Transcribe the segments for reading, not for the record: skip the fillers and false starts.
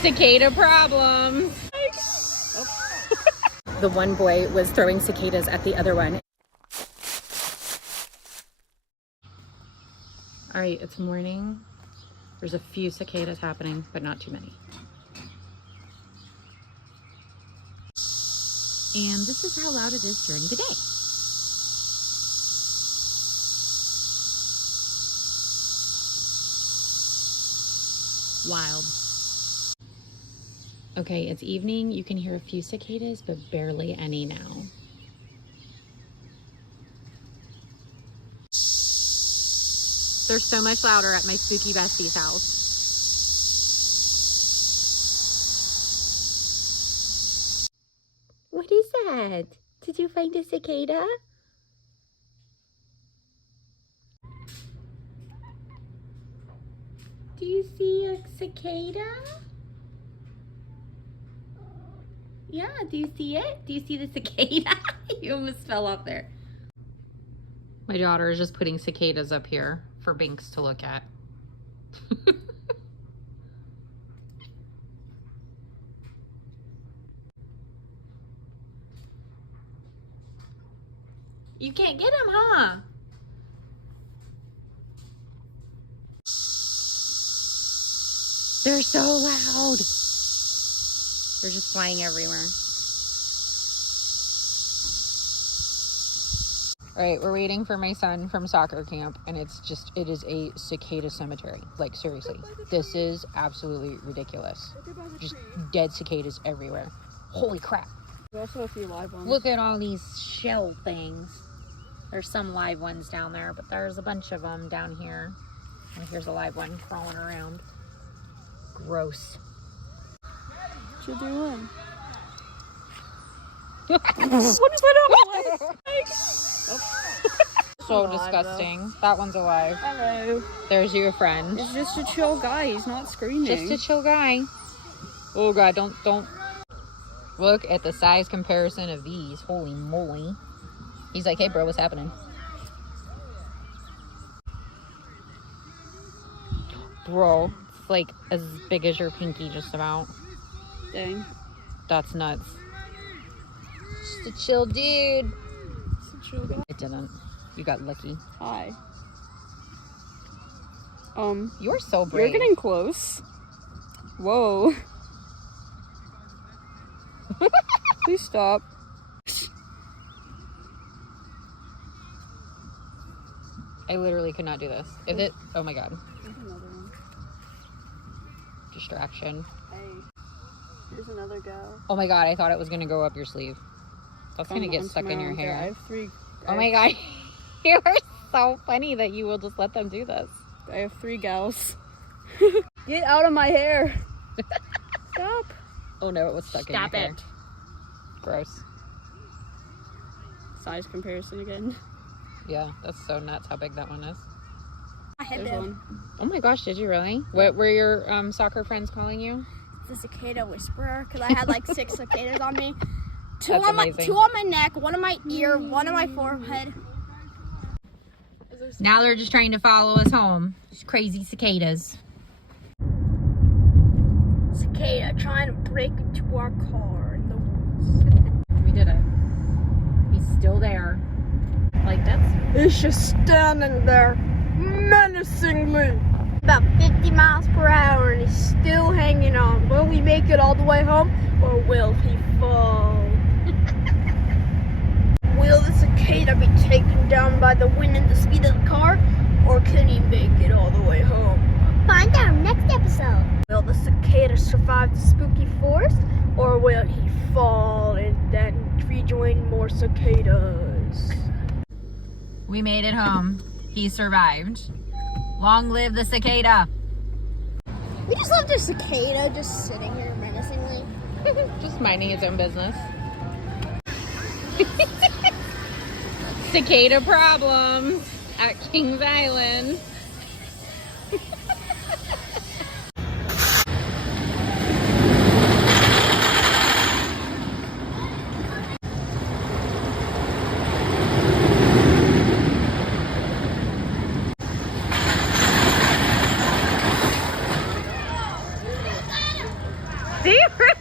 Cicada problems. The one boy was throwing cicadas at the other one. All right, it's morning. There's a few cicadas happening, but not too many. And this is how loud it is during the day. Wild. Okay, it's evening. You can hear a few cicadas, but barely any now. They're so much louder at my spooky bestie's house. What is that? Did you find a cicada? Do you see a cicada? Yeah, do you see it? Do you see the cicada? You almost fell off there. My daughter is just putting cicadas up here for Binks to look at. You can't get them, huh? They're so loud. They're just flying everywhere. All right, we're waiting for my son from soccer camp, and it is a cicada cemetery. Like, seriously, this is absolutely ridiculous. Just dead cicadas everywhere. Holy crap. There's also a few live ones. Look at all these shell things. There's some live ones down there, but there's a bunch of them down here. And here's a live one crawling around. Gross. What you doing? What is that on my leg? So disgusting. That one's alive. Hello. There's your friend. He's just a chill guy. He's not screaming. Just a chill guy. Oh god, don't. Look at the size comparison of these. Holy moly. He's like, hey bro, what's happening? Bro, it's like as big as your pinky just about. Dang. That's nuts. Just a chill dude. Just a chill guy. It didn't. You got lucky. Hi. You're so brave. You're getting close. Whoa. Please stop. I literally could not do this. If it, oh my god. Here's another one. Distraction. Hey. Here's another gal. Oh my god, I thought it was gonna go up your sleeve. That's gonna get stuck in your hair. I have three. Oh my god. You are so funny that you will just let them do this. I have 3 gals. Get out of my hair. Stop. Oh no, it was stuck in your hair. Stop it. Gross. Size comparison again. Yeah, that's so nuts how big that one is. There's one. Oh my gosh, did you really? What were your soccer friends calling you? The cicada whisperer, because I had like 6 cicadas on me. Two That's on amazing. my neck, one on my ear, one on my forehead. Now they're just trying to follow us home. Just crazy cicadas. Cicada trying to break into our car in the woods. We did it. He's still there. Like, that's... It's just standing there menacingly. About 50 miles per hour and he's still hanging on. Will we make it all the way home or will he fall? Will the cicada be taken down by the wind and the speed of the car, or can he make it all the way home? Find out next episode. Will the cicada survive the spooky forest, or will he fall and then rejoin more cicadas? We made it home. He survived. Long live the cicada. We just left a cicada just sitting here menacingly. Just minding its own business. Cicada problems at Kings Island. you really?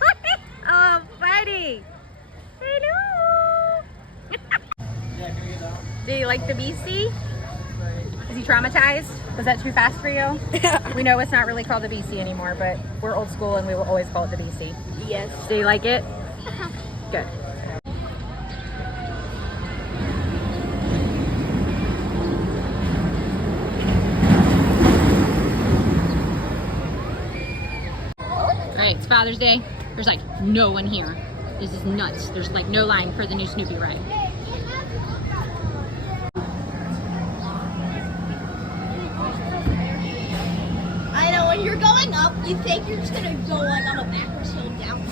Oh, buddy. Hello. Do you like the BC? Is he traumatized? Was that too fast for you? We know it's not really called the BC anymore, but we're old school and we will always call it the BC. Yes. Do you like it? Good. Alright, it's Father's Day. There's like no one here. This is nuts. There's like no line for the new Snoopy ride. I know, when you're going up, you think you're just gonna go like on a backwards hill down.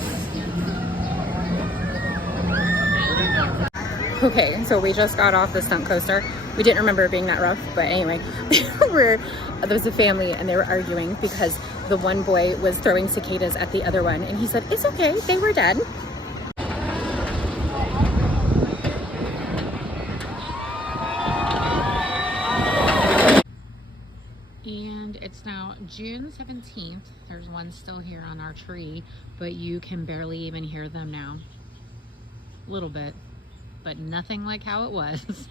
Okay, so we just got off the stunt coaster. We didn't remember it being that rough, but anyway, there was a family and they were arguing because the one boy was throwing cicadas at the other one, and he said, "It's okay, they were dead." And it's now June 17th. There's one still here on our tree, but you can barely even hear them now. A little bit, but nothing like how it was.